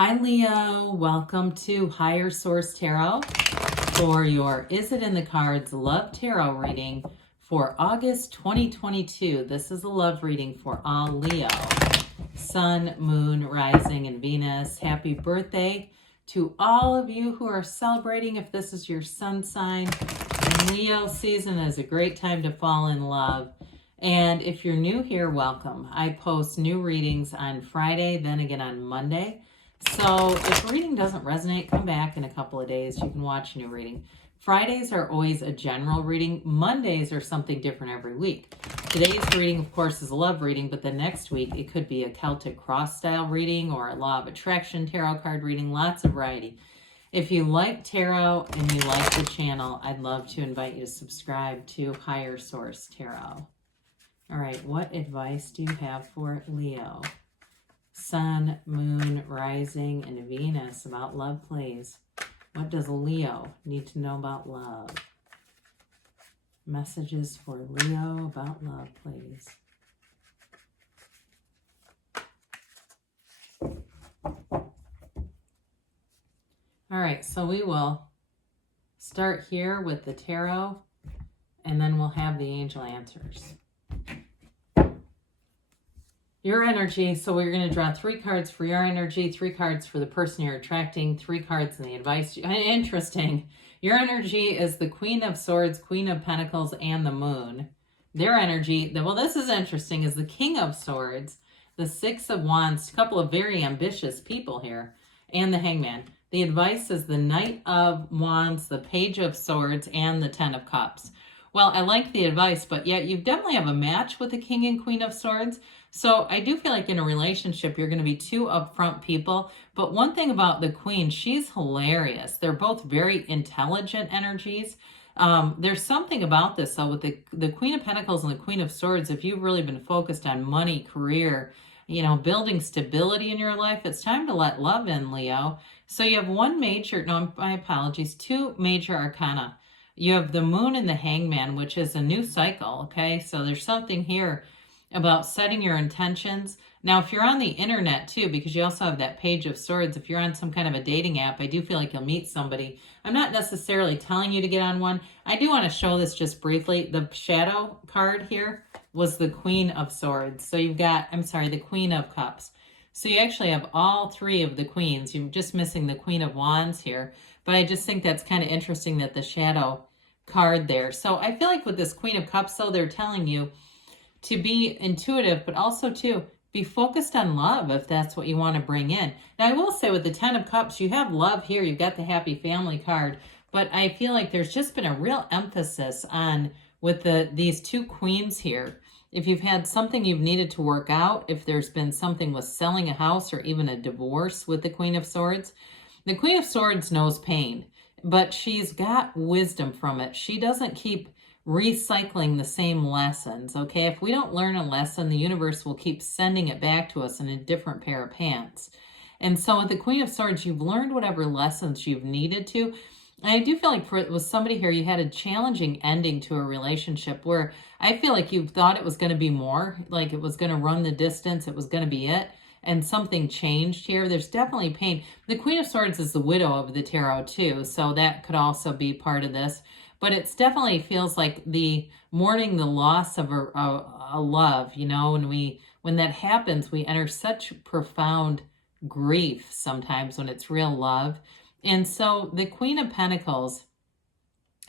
Hi Leo, welcome to Higher Source Tarot for your Is It in the Cards Love Tarot reading for August 2022. This is a love reading for all Leo, Sun, Moon, Rising, and Venus. Happy birthday to all of you who are celebrating if this is your sun sign. And Leo season is a great time to fall in love. And if you're new here, welcome. I post new readings on Friday, then again on Monday. So if reading doesn't resonate, come back in a couple of days. You can watch a new reading. Fridays are always a general reading. Mondays are something different every week. Today's reading, of course, is a love reading, but the next week it could be a Celtic cross style reading or a law of attraction tarot card reading. Lots of variety. If you like tarot and you like the channel, I'd love to invite you to subscribe to Higher Source Tarot. All right, what advice do you have for Leo? Sun, Moon, Rising, and Venus about love, please. What does Leo need to know about love? Messages for Leo about love, please. All right, so we will start here with the tarot, and then we'll have the angel answers. Your energy, so we're going to draw 3 cards for your energy, 3 cards for the person you're attracting, 3 cards in the advice. Interesting. Your energy is the Queen of Swords, Queen of Pentacles, and the Moon. Their energy, well, this is interesting, is the King of Swords, the 6 of Wands, a couple of very ambitious people here, and the Hangman. The advice is the Knight of Wands, the Page of Swords, and the 10 of Cups. Well, I like the advice, but yet you definitely have a match with the King and Queen of Swords. So I do feel like in a relationship, you're going to be 2 upfront people. But one thing about the Queen, she's hilarious. They're both very intelligent energies. There's something about this, though, with the Queen of Pentacles and the Queen of Swords. If you've really been focused on money, career, building stability in your life, it's time to let love in, Leo. So you have my apologies, 2 major arcana. You have the Moon and the Hangman, which is a new cycle, okay? So there's something here about setting your intentions. Now, if you're on the internet too, because you also have that Page of Swords, if you're on some kind of a dating app, I do feel like you'll meet somebody. I'm not necessarily telling you to get on one. I do want to show this just briefly. The shadow card here was the Queen of Swords. So you've got, the Queen of Cups. So you actually have all 3 of the queens. You're just missing the Queen of Wands here. But I just think that's kind of interesting that the shadow card there. So I feel like with this Queen of Cups, though, they're telling you to be intuitive, but also to be focused on love if that's what you want to bring in. Now, I will say with the 10 of Cups, you have love here. You've got the happy family card, but I feel like there's just been a real emphasis on with these 2 queens here. If you've had something you've needed to work out, if there's been something with selling a house or even a divorce with the Queen of Swords, the Queen of Swords knows pain, but she's got wisdom from it. She doesn't keep recycling the same lessons, okay? If we don't learn a lesson, the universe will keep sending it back to us in a different pair of pants. And so with the Queen of Swords, you've learned whatever lessons you've needed to. And I do feel like with somebody here, you had a challenging ending to a relationship where I feel like you thought it was going to be more, like it was going to run the distance, it was going to be it. And something changed here. There's definitely pain. The Queen of Swords is the widow of the tarot too, so that could also be part of this. But it definitely feels like the mourning the loss of a love, when that happens, we enter such profound grief sometimes when it's real love. And so the Queen of Pentacles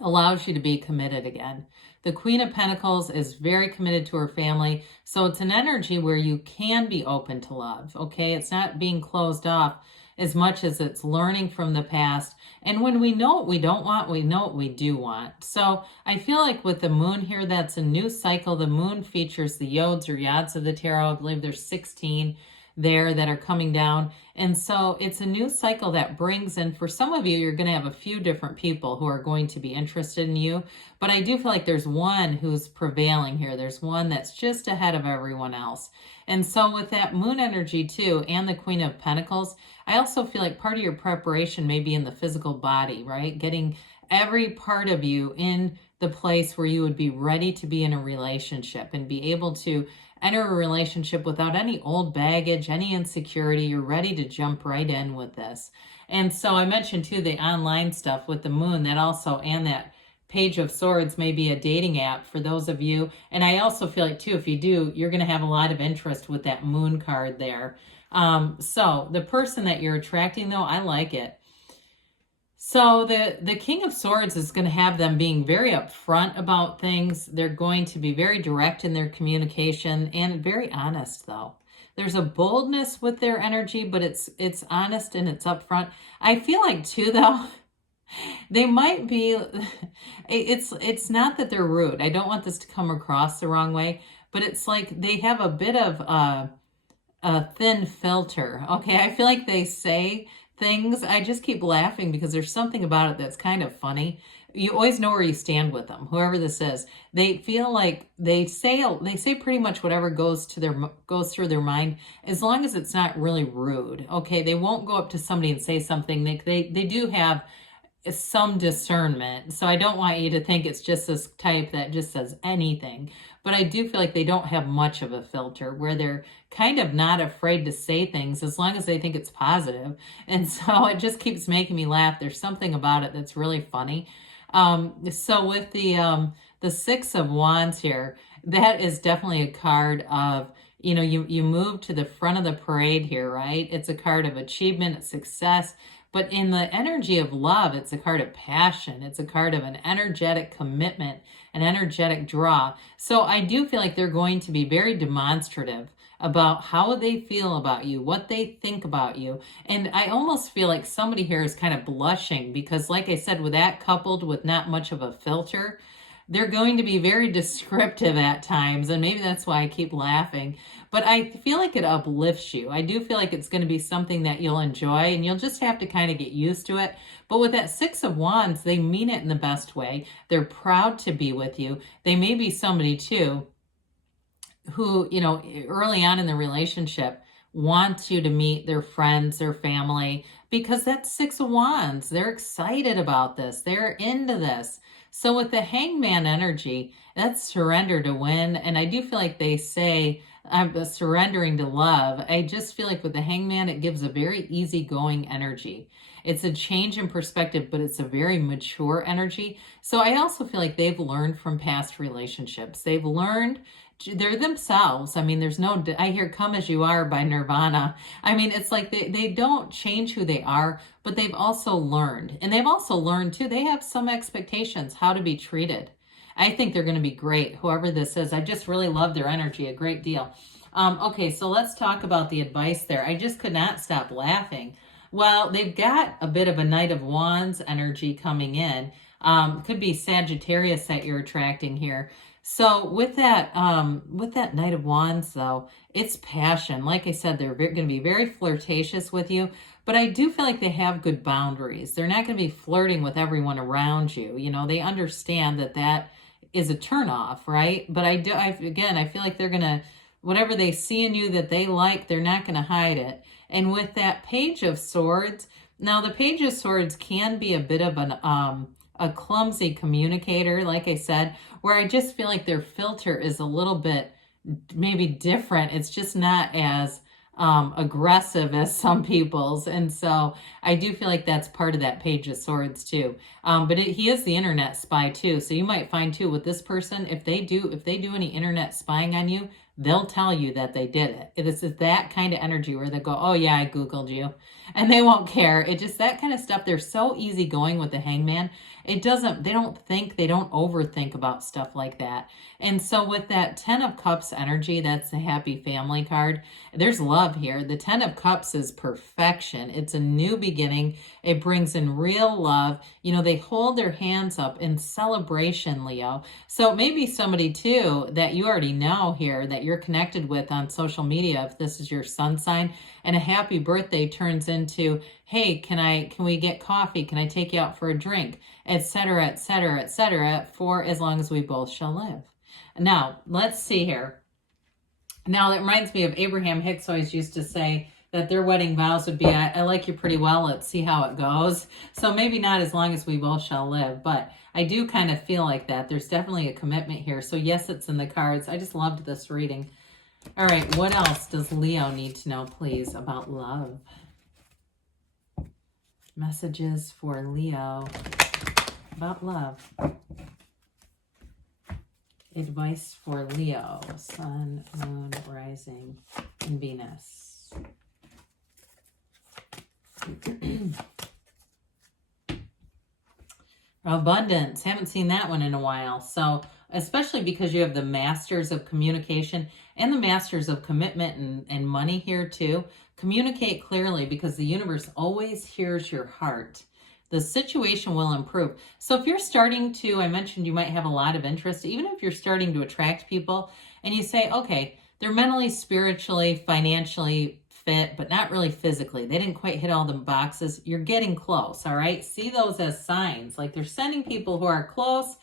allows you to be committed again. The Queen of Pentacles is very committed to her family. So it's an energy where you can be open to love, okay? It's not being closed off as much as it's learning from the past. And when we know what we don't want, we know what we do want. So I feel like with the Moon here, that's a new cycle. The Moon features the yods or yads of the tarot. I believe there's 16 there that are coming down. And so it's a new cycle that brings in, for some of you, you're going to have a few different people who are going to be interested in you. But I do feel like there's one who's prevailing here. There's one that's just ahead of everyone else. And so with that Moon energy too, and the Queen of Pentacles, I also feel like part of your preparation may be in the physical body, right? Getting every part of you in the place where you would be ready to be in a relationship and be able to enter a relationship without any old baggage, any insecurity. You're ready to jump right in with this. And so I mentioned too the online stuff with the moon, that also, and that Page of Swords may be a dating app for those of you. And I also feel like too, if you do, you're going to have a lot of interest with that moon card there. So the person that you're attracting though, I like it. So the King of Swords is going to have them being very upfront about things. They're going to be very direct in their communication and very honest though. There's a boldness with their energy, but it's honest and it's upfront. I feel like too though, they might be, it's not that they're rude. I don't want this to come across the wrong way, but it's like they have a bit of a thin filter. Okay, I feel like they say things. I just keep laughing because there's something about it that's kind of funny. You always know where you stand with them, whoever this is. They feel like they say pretty much whatever goes through their mind, as long as it's not really rude. Okay, they won't go up to somebody and say something. They do have some discernment. So I don't want you to think it's just this type that just says anything. But I do feel like they don't have much of a filter, where they're kind of not afraid to say things as long as they think it's positive. And so it just keeps making me laugh. There's something about it that's really funny. So with the Six of Wands here, that is definitely a card of, you know, you move to the front of the parade here, right? It's a card of achievement, success. But in the energy of love, it's a card of passion. It's a card of an energetic commitment, an energetic draw. So I do feel like they're going to be very demonstrative about how they feel about you, what they think about you. And I almost feel like somebody here is kind of blushing because, like I said, with that coupled with not much of a filter, they're going to be very descriptive at times, and maybe that's why I keep laughing. But I feel like it uplifts you. I do feel like it's going to be something that you'll enjoy, and you'll just have to kind of get used to it. But with that Six of Wands, they mean it in the best way. They're proud to be with you. They may be somebody, too, who, you know, early on in the relationship wants you to meet their friends, their family, because that's Six of Wands. They're excited about this. They're into this. So with the Hangman energy, that's surrender to win. And I do feel like they say, I'm surrendering to love. I just feel like with the Hangman, it gives a very easygoing energy. It's a change in perspective, but it's a very mature energy. So I also feel like they've learned from past relationships. They've learned, they're themselves. I mean, there's no, I hear Come As You Are by Nirvana. I mean, it's like they don't change who they are, but they've also learned. And they've also learned too, they have some expectations how to be treated. I think they're going to be great, whoever this is. I just really love their energy a great deal. Okay, so let's talk about the advice there. I just could not stop laughing. Well, they've got a bit of a Knight of Wands energy coming in. Could be Sagittarius that you're attracting here. So with that Knight of Wands, though, it's passion. Like I said, they're going to be very flirtatious with you, but I do feel like they have good boundaries. They're not going to be flirting with everyone around you. You know, they understand that is a turnoff, right? But I feel like they're going to, whatever they see in you that they like, they're not going to hide it. And with that Page of Swords, now the Page of Swords can be a bit of a clumsy communicator, like I said, where I just feel like their filter is a little bit maybe different. It's just not as aggressive as some people's. And so I do feel like that's part of that Page of Swords too. But he is the internet spy too. So you might find too with this person, if they do any internet spying on you, they'll tell you that they did it. This is that kind of energy where they go, oh yeah, I Googled you. And they won't care. It just, that kind of stuff. They're so easygoing with the Hangman. They don't overthink about stuff like that. And so with that Ten of Cups energy, that's the happy family card. There's love here. The Ten of Cups is perfection. It's a new beginning. It brings in real love. You know, they hold their hands up in celebration, Leo. So maybe somebody too that you already know here that you're connected with on social media, if this is your sun sign, and a happy birthday turns into, hey, can we get coffee? Can I take you out for a drink? Etc., etc., etc., for as long as we both shall live. Now, let's see here. Now, that reminds me of Abraham Hicks always used to say that their wedding vows would be, I like you pretty well, let's see how it goes. So maybe not as long as we both shall live, but I do kind of feel like that. There's definitely a commitment here. So yes, it's in the cards. I just loved this reading. All right, what else does Leo need to know, please, about love? Messages for Leo about love. Advice for Leo, Sun, Moon, Rising, and Venus. Abundance. Haven't seen that one in a while. So, especially because you have the Masters of Communication and the Masters of Commitment and money here too. Communicate clearly because the universe always hears your heart. The situation will improve. So if you're starting to, I mentioned you might have a lot of interest, even if you're starting to attract people and you say, okay, they're mentally, spiritually, financially fit, but not really physically. They didn't quite hit all the boxes. You're getting close, all right? See those as signs. Like they're sending people who are close.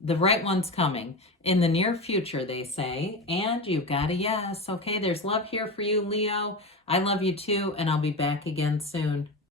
The right one's coming in the near future, they say. And you've got a yes. Okay, there's love here for you, Leo. I love you too, and I'll be back again soon.